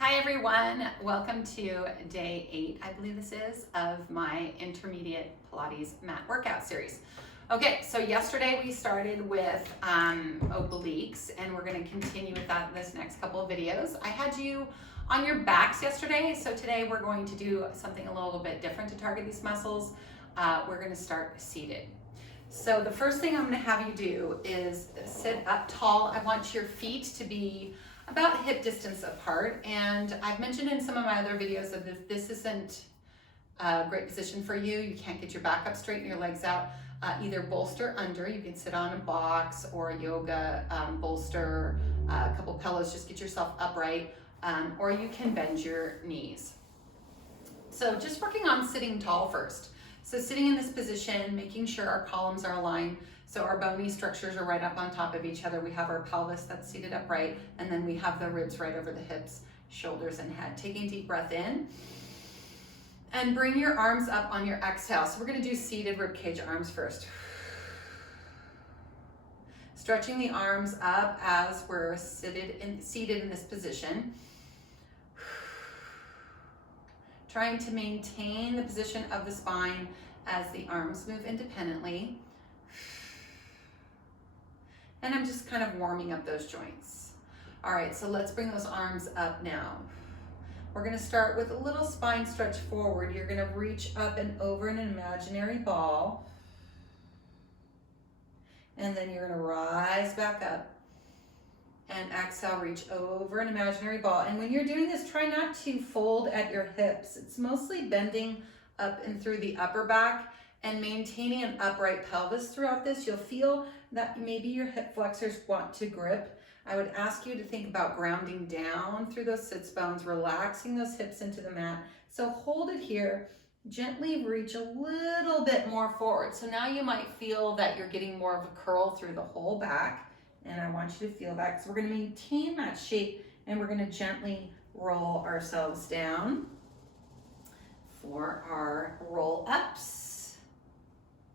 Hi everyone, welcome to day 8, I believe this is, of my intermediate Pilates mat workout series. Okay, so yesterday we started with obliques and we're going to continue with that in this next couple of videos. I had you on your backs yesterday, so today we're going to do something a little bit different to target these muscles. We're going to start seated. So the first thing I'm going to have you do is sit up tall. I want your feet to be about hip distance apart, and I've mentioned in some of my other videos that if this isn't a great position for you, you can't get your back up straight and your legs out, either bolster under. You can sit on a box or a yoga bolster, a couple pillows, just get yourself upright, or you can bend your knees. So just working on sitting tall first. So sitting in this position, making sure our columns are aligned, so our bony structures are right up on top of each other. We have our pelvis that's seated upright, and then we have the ribs right over the hips, shoulders, and head. Taking a deep breath in, and bring your arms up on your exhale. So we're gonna do seated ribcage arms first. Stretching the arms up as we're seated in this position. Trying to maintain the position of the spine as the arms move independently. And I'm just kind of warming up those joints. All right, so let's bring those arms up now. We're gonna start with a little spine stretch forward. You're gonna reach up and over an imaginary ball. And then you're gonna rise back up. And exhale, reach over an imaginary ball. And when you're doing this, try not to fold at your hips. It's mostly bending up and through the upper back and maintaining an upright pelvis throughout this. You'll feel that maybe your hip flexors want to grip. I would ask you to think about grounding down through those sits bones, relaxing those hips into the mat. So hold it here, gently reach a little bit more forward. So now you might feel that you're getting more of a curl through the whole back. And I want you to feel that. So we're going to maintain that shape and we're going to gently roll ourselves down for our roll ups.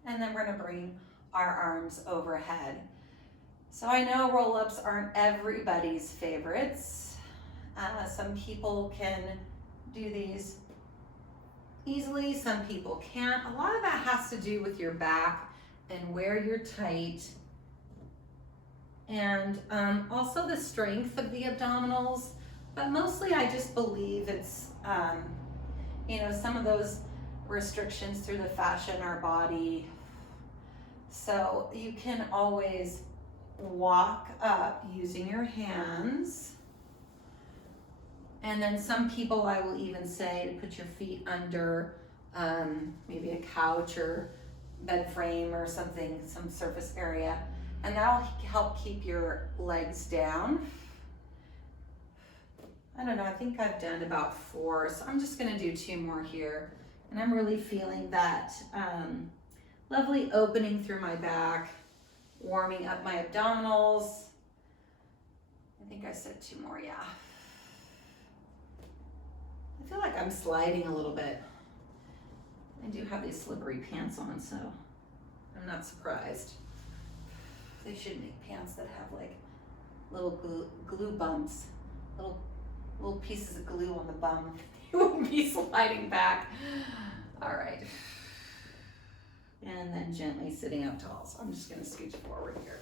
And then we're going to bring our arms overhead. So I know roll ups aren't everybody's favorites. Some people can do these easily, some people can't. A lot of that has to do with your back and where you're tight. And also the strength of the abdominals, but mostly I just believe it's, some of those restrictions through the fascia in our body. So you can always walk up using your hands. And then some people, I will even say to put your feet under maybe a couch or bed frame or something, some surface area. And that'll help keep your legs down. I don't know, I think I've done about 4, so I'm just gonna do 2 more here. And I'm really feeling that lovely opening through my back, warming up my abdominals. I think I said 2 more, yeah. I feel like I'm sliding a little bit. I do have these slippery pants on, so I'm not surprised. They should make pants that have like little glue bumps, little pieces of glue on the bum. It wouldn't be sliding back. All right. And then gently sitting up tall. So I'm just gonna scooch forward here.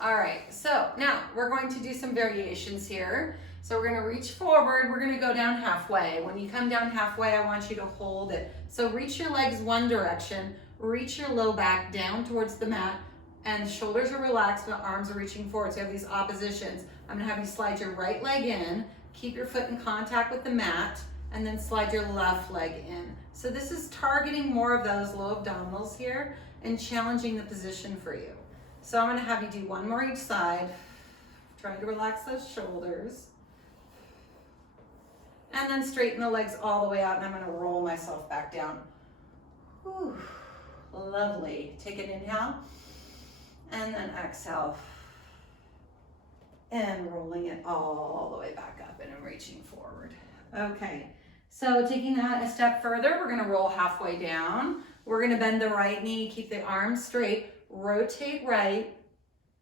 All right, so now we're going to do some variations here. So we're gonna reach forward, we're gonna go down halfway. When you come down halfway, I want you to hold it. So reach your legs one direction, reach your low back down towards the mat, and shoulders are relaxed, but arms are reaching forward. So you have these oppositions. I'm gonna have you slide your right leg in, keep your foot in contact with the mat, and then slide your left leg in. So this is targeting more of those low abdominals here and challenging the position for you. So I'm gonna have you do 1 more each side, trying to relax those shoulders. And then straighten the legs all the way out, and I'm gonna roll myself back down. Whew, lovely. Take an inhale. And then exhale, and rolling it all the way back up, and I'm reaching forward. Okay, so taking that a step further, we're gonna roll halfway down. We're gonna bend the right knee, keep the arms straight, rotate right,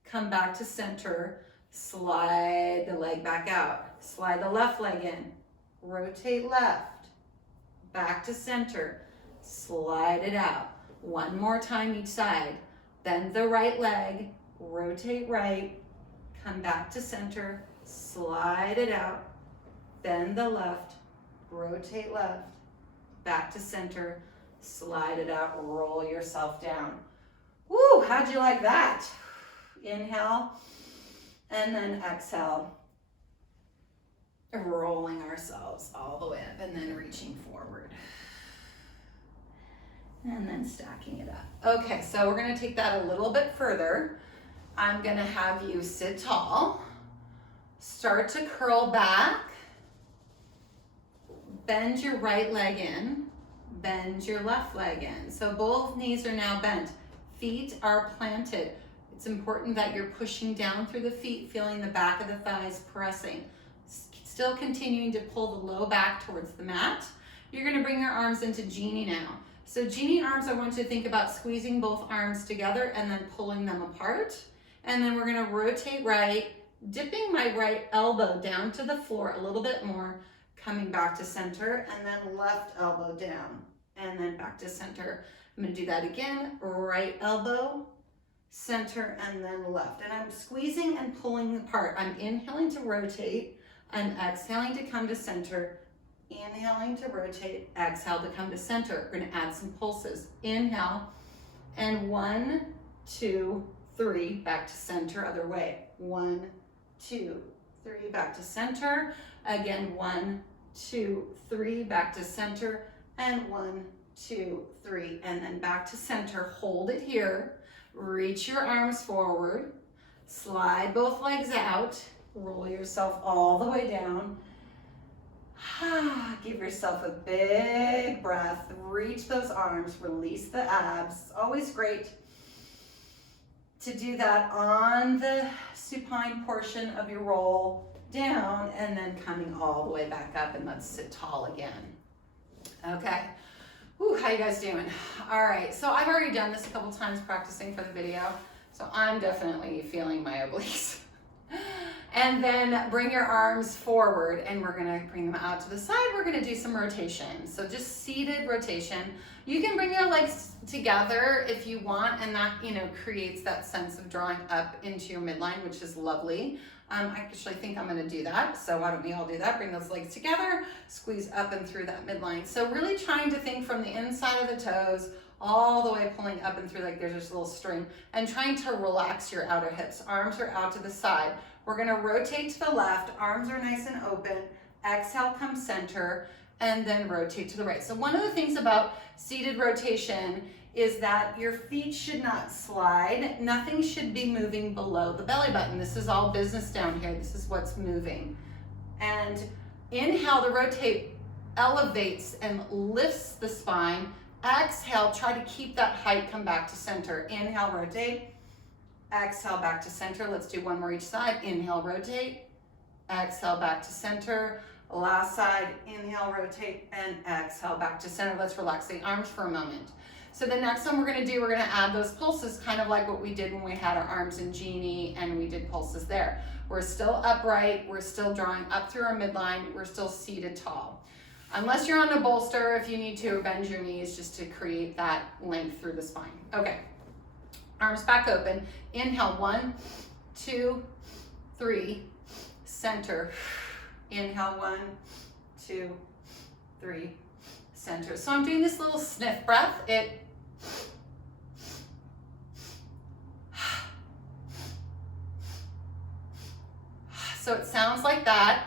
come back to center, slide the leg back out, slide the left leg in, rotate left, back to center, slide it out. One more time each side. Bend the right leg, rotate right, come back to center, slide it out, bend the left, rotate left, back to center, slide it out, roll yourself down. Woo, how'd you like that? Inhale, and then exhale, rolling ourselves all the way up and then reaching forward. And then stacking it up. Okay, so we're gonna take that a little bit further. I'm gonna have you sit tall, start to curl back, bend your right leg in, bend your left leg in. So both knees are now bent, feet are planted. It's important that you're pushing down through the feet, feeling the back of the thighs pressing. Still continuing to pull the low back towards the mat. You're gonna bring your arms into genie now. So genie arms, I want you to think about squeezing both arms together and then pulling them apart. And then we're gonna rotate right, dipping my right elbow down to the floor a little bit more, coming back to center, and then left elbow down, and then back to center. I'm gonna do that again, right elbow, center, and then left. And I'm squeezing and pulling apart. I'm inhaling to rotate, I'm exhaling to come to center, inhaling to rotate, exhale to come to center. We're gonna add some pulses. Inhale, and 1, 2, 3, back to center, other way. 1, 2, 3, back to center. Again, 1, 2, 3, back to center, and 1, 2, 3, and then back to center. Hold it here. Reach your arms forward. Slide both legs out. Roll yourself all the way down. Give yourself a big breath. Reach those arms, release the abs. It's always great to do that on the supine portion of your roll down and then coming all the way back up, and let's sit tall again. Okay. Whew, how you guys doing? All right, so I've already done this a couple times practicing for the video, so I'm definitely feeling my obliques. And then bring your arms forward, and we're gonna bring them out to the side. We're gonna do some rotation. So just seated rotation. You can bring your legs together if you want, and that, creates that sense of drawing up into your midline, which is lovely. I actually think I'm gonna do that. So why don't we all do that? Bring those legs together, squeeze up and through that midline. So really trying to think from the inside of the toes, all the way pulling up and through like there's this little string, and trying to relax your outer hips. Arms are out to the side. We're gonna rotate to the left, arms are nice and open, exhale, come center, and then rotate to the right. So one of the things about seated rotation is that your feet should not slide. Nothing should be moving below the belly button. This is all business down here. This is what's moving. And inhale to rotate, elevates and lifts the spine. Exhale, try to keep that height, come back to center. Inhale, rotate. Exhale, back to center. Let's do one more each side. Inhale, rotate. Exhale, back to center. Last side, inhale, rotate, and exhale, back to center. Let's relax the arms for a moment. So the next one we're gonna do, we're gonna add those pulses, kind of like what we did when we had our arms in genie and we did pulses there. We're still upright, we're still drawing up through our midline, we're still seated tall. Unless you're on a bolster, if you need to, bend your knees just to create that length through the spine. Okay. Arms back open. Inhale, 1, 2, 3, center. Inhale, 1, 2, 3, center. So I'm doing this little sniff breath. So it sounds like that.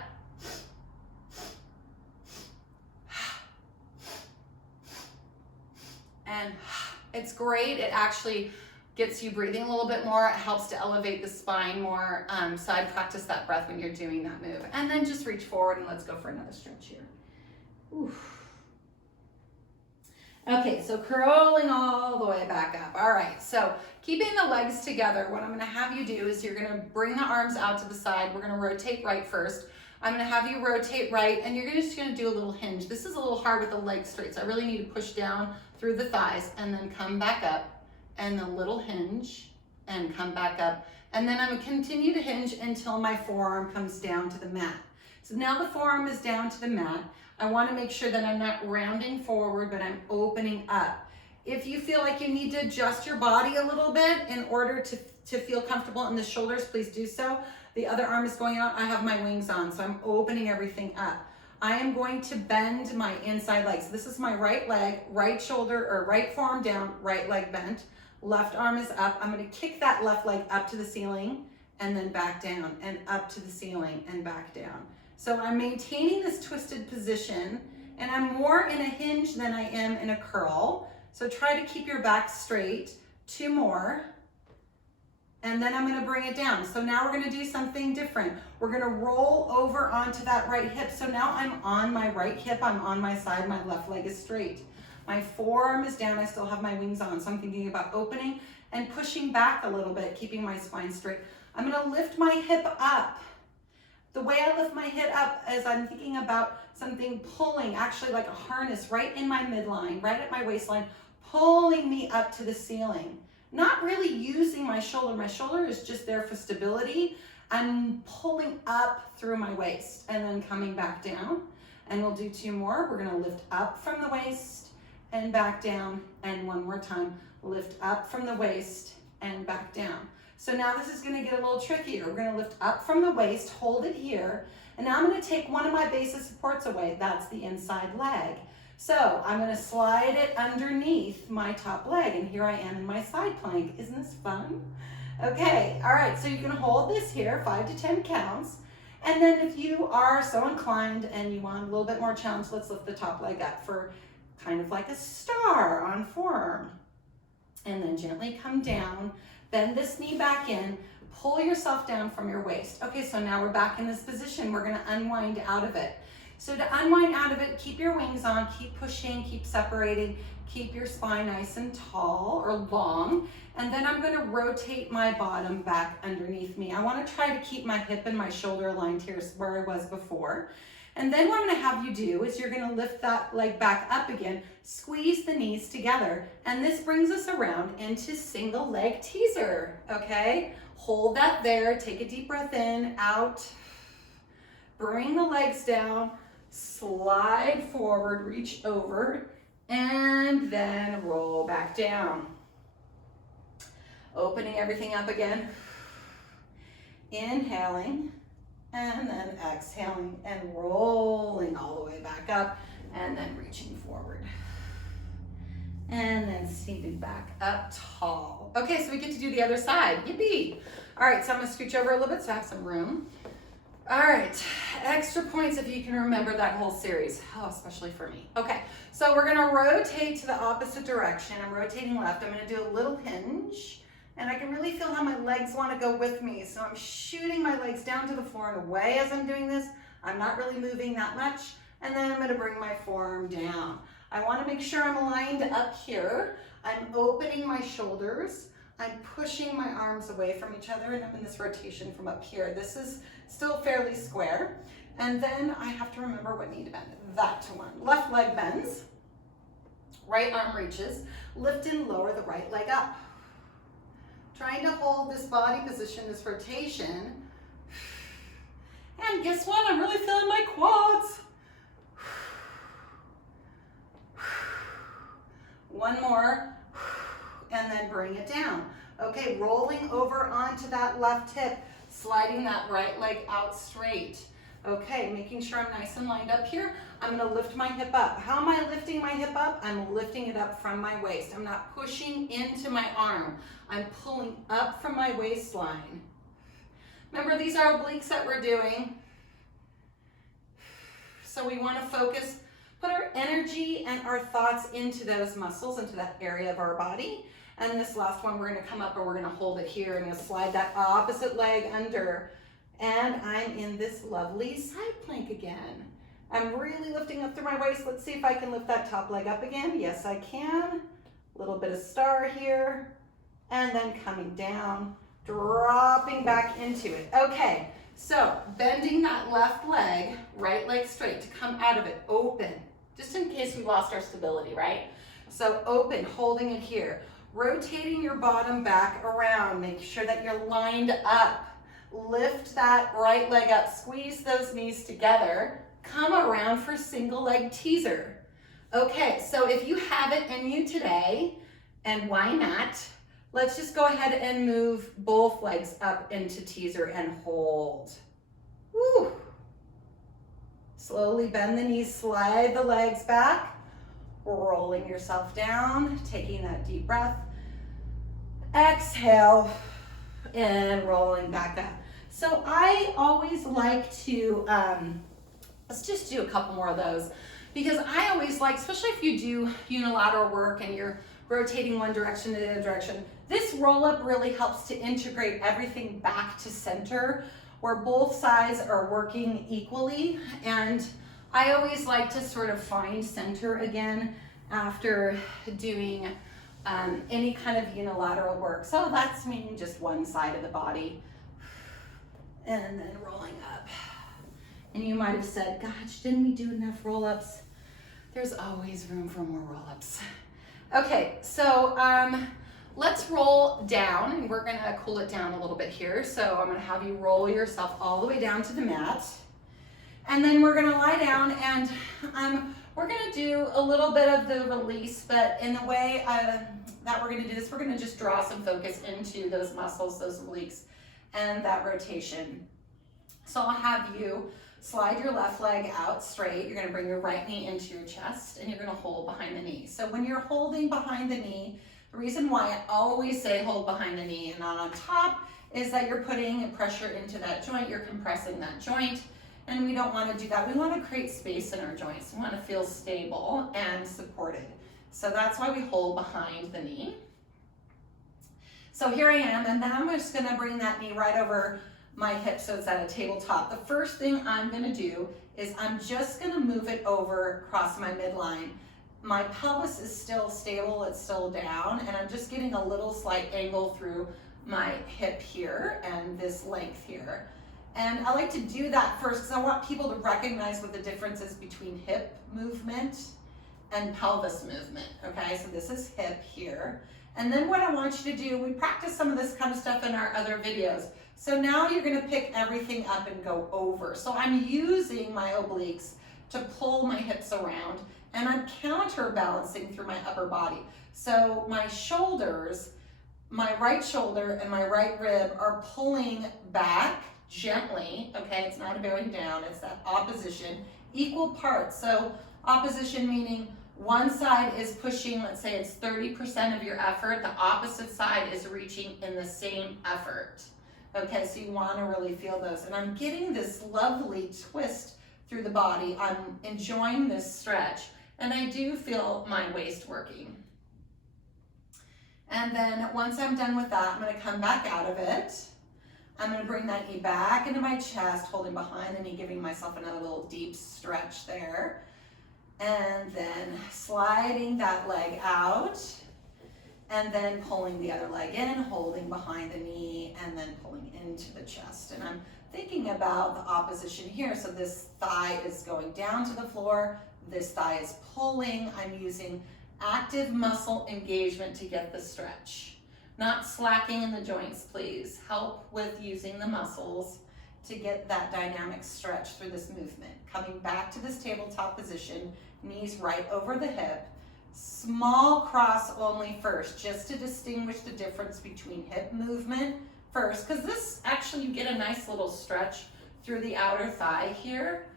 And it's great. It actually gets you breathing a little bit more. It helps to elevate the spine more. So I practice that breath when you're doing that move. And then just reach forward and let's go for another stretch here. Oof. Okay, so curling all the way back up. All right, so keeping the legs together, what I'm gonna have you do is you're gonna bring the arms out to the side. We're gonna rotate right first. I'm gonna have you rotate right, and you're just gonna do a little hinge. This is a little hard with the legs straight, so I really need to push down through the thighs and then come back up, and a little hinge, and come back up. And then I'm gonna continue to hinge until my forearm comes down to the mat. So now the forearm is down to the mat. I want to make sure that I'm not rounding forward, but I'm opening up. If you feel like you need to adjust your body a little bit in order to feel comfortable in the shoulders, please do so. The other arm is going out. I have my wings on, so I'm opening everything up. I am going to bend my inside leg. So this is my right leg, right shoulder, or right forearm down, right leg bent. Left arm is up. I'm going to kick that left leg up to the ceiling and then back down and up to the ceiling and back down. So I'm maintaining this twisted position, and I'm more in a hinge than I am in a curl. So try to keep your back straight. 2 more. And then I'm going to bring it down. So now we're going to do something different. We're going to roll over onto that right hip. So now I'm on my right hip. I'm on my side. My left leg is straight. My forearm is down. I still have my wings on. So I'm thinking about opening and pushing back a little bit, keeping my spine straight. I'm going to lift my hip up. The way I lift my hip up is I'm thinking about something pulling, actually like a harness right in my midline, right at my waistline, pulling me up to the ceiling. Not really using my shoulder. My shoulder is just there for stability. I'm pulling up through my waist and then coming back down. And we'll do 2 more. We're gonna lift up from the waist and back down. And 1 more time, lift up from the waist and back down. So now this is gonna get a little trickier. We're gonna lift up from the waist, hold it here. And now I'm gonna take one of my basic supports away. That's the inside leg. So I'm going to slide it underneath my top leg, and here I am in my side plank. Isn't this fun? Okay, all right, so you can hold this here, 5 to 10 counts. And then if you are so inclined and you want a little bit more challenge, let's lift the top leg up for kind of like a star on forearm. And then gently come down, bend this knee back in, pull yourself down from your waist. Okay, so now we're back in this position. We're going to unwind out of it. So to unwind out of it, keep your wings on, keep pushing, keep separating, keep your spine nice and tall or long. And then I'm gonna rotate my bottom back underneath me. I wanna try to keep my hip and my shoulder aligned here where I was before. And then what I'm gonna have you do is you're gonna lift that leg back up again, squeeze the knees together, and this brings us around into single leg teaser, okay? Hold that there, take a deep breath in, out, bring the legs down, slide forward, reach over, and then roll back down. Opening everything up again. Inhaling, and then exhaling, and rolling all the way back up, and then reaching forward. And then seated back up tall. Okay, so we get to do the other side. Yippee! All right, so I'm gonna scooch over a little bit so I have some room. All right, extra points if you can remember that whole series. Oh, especially for me. Okay, so we're gonna rotate to the opposite direction. I'm rotating left. I'm gonna do a little hinge, and I can really feel how my legs wanna go with me. So I'm shooting my legs down to the floor and away as I'm doing this. I'm not really moving that much. And then I'm gonna bring my forearm down. I wanna make sure I'm aligned up here. I'm opening my shoulders. I'm pushing my arms away from each other, and I'm in this rotation from up here. This is still fairly square. And then I have to remember what knee to bend. That one. Left leg bends. Right arm reaches. Lift and lower the right leg up. Trying to hold this body position, this rotation. And guess what? I'm really feeling my quads. One more. And then bring it down. Okay, rolling over onto that left hip, sliding that right leg out straight. Okay, making sure I'm nice and lined up here. I'm gonna lift my hip up. How am I lifting my hip up? I'm lifting it up from my waist. I'm not pushing into my arm. I'm pulling up from my waistline. Remember, these are obliques that we're doing. So we wanna focus, put our energy and our thoughts into those muscles, into that area of our body. And this last one, we're gonna come up and we're gonna hold it here. I'm gonna slide that opposite leg under. And I'm in this lovely side plank again. I'm really lifting up through my waist. Let's see if I can lift that top leg up again. Yes, I can. A little bit of star here. And then coming down, dropping back into it. Okay, so bending that left leg, right leg straight to come out of it, open. Just in case we lost our stability, right? So open, holding it here. Rotating your bottom back around. Make sure that you're lined up. Lift that right leg up, squeeze those knees together, come around for single leg teaser. Okay, so if you have it in you today, and why not, let's just go ahead and move both legs up into teaser and hold. Woo. Slowly bend the knees, slide the legs back, rolling yourself down, taking that deep breath. Exhale, and rolling back up. So I always like to, let's just do a couple more of those, because I always like, especially if you do unilateral work and you're rotating one direction to the other direction, this roll up really helps to integrate everything back to center where both sides are working equally. And I always like to sort of find center again after doing any kind of unilateral work. So that's meaning just one side of the body and then rolling up. And you might have said, gosh, didn't we do enough roll-ups? There's always room for more roll-ups. Okay, so let's roll down, and we're gonna cool it down a little bit here. So I'm gonna have you roll yourself all the way down to the mat. And then we're gonna lie down, and we're gonna do a little bit of the release, but in the way that we're gonna do this, we're gonna just draw some focus into those muscles, those obliques, and that rotation. So I'll have you slide your left leg out straight. You're gonna bring your right knee into your chest, and you're gonna hold behind the knee. So when you're holding behind the knee, the reason why I always say hold behind the knee and not on top is that you're putting pressure into that joint, you're compressing that joint, and we don't wanna do that. We wanna create space in our joints. We wanna feel stable and supported. So that's why we hold behind the knee. So here I am, and then I'm just gonna bring that knee right over my hip so it's at a tabletop. The first thing I'm gonna do is I'm just gonna move it over across my midline. My pelvis is still stable, it's still down, and I'm just getting a little slight angle through my hip here and this length here. And I like to do that first because I want people to recognize what the difference is between hip movement and pelvis movement, okay? So this is hip here. And then what I want you to do, we practice some of this kind of stuff in our other videos. So now you're gonna pick everything up and go over. So I'm using my obliques to pull my hips around, and I'm counterbalancing through my upper body. So my shoulders, my right shoulder and my right rib are pulling back gently, okay? It's not a bearing down, it's that opposition, equal parts. So opposition meaning one side is pushing, let's say it's 30% of your effort, the opposite side is reaching in the same effort. Okay, so you wanna really feel those. And I'm getting this lovely twist through the body. I'm enjoying this stretch, and I do feel my waist working. And then once I'm done with that, I'm gonna come back out of it. I'm gonna bring that knee back into my chest, holding behind the knee, giving myself another little deep stretch there. And then sliding that leg out, and then pulling the other leg in, holding behind the knee, and then pulling into the chest. And I'm thinking about the opposition here. So this thigh is going down to the floor, this thigh is pulling. I'm using active muscle engagement to get the stretch. Not slacking in the joints, please. Help with using the muscles to get that dynamic stretch through this movement. Coming back to this tabletop position, knees right over the hip. Small cross only first, just to distinguish the difference between hip movement first, because this actually you get a nice little stretch through the outer thigh here.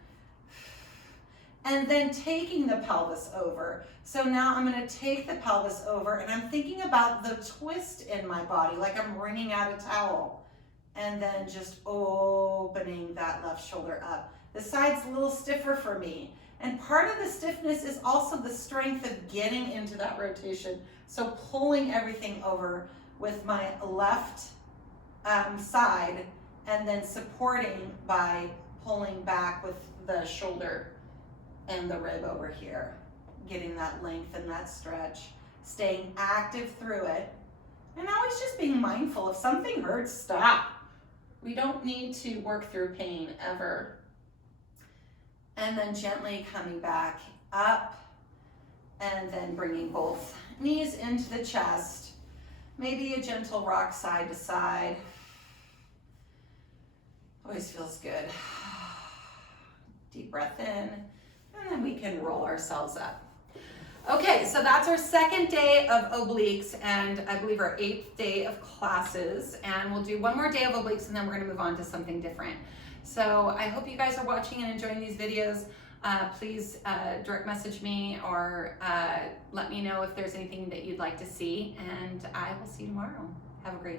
And then taking the pelvis over. So now I'm gonna take the pelvis over, and I'm thinking about the twist in my body, like I'm wringing out a towel. And then just opening that left shoulder up. The side's a little stiffer for me. And part of the stiffness is also the strength of getting into that rotation. So pulling everything over with my left side, and then supporting by pulling back with the shoulder and the rib over here. Getting that length and that stretch, staying active through it. And always just being mindful, if something hurts, stop. We don't need to work through pain ever. And then gently coming back up, and then bringing both knees into the chest. Maybe a gentle rock side to side. Always feels good. Deep breath in, and then we can roll ourselves up. Okay, so that's our second day of obliques, and I believe our 8th day of classes, and we'll do one more day of obliques and then we're gonna move on to something different. So I hope you guys are watching and enjoying these videos. Please direct message me or let me know if there's anything that you'd like to see, and I will see you tomorrow. Have a great day.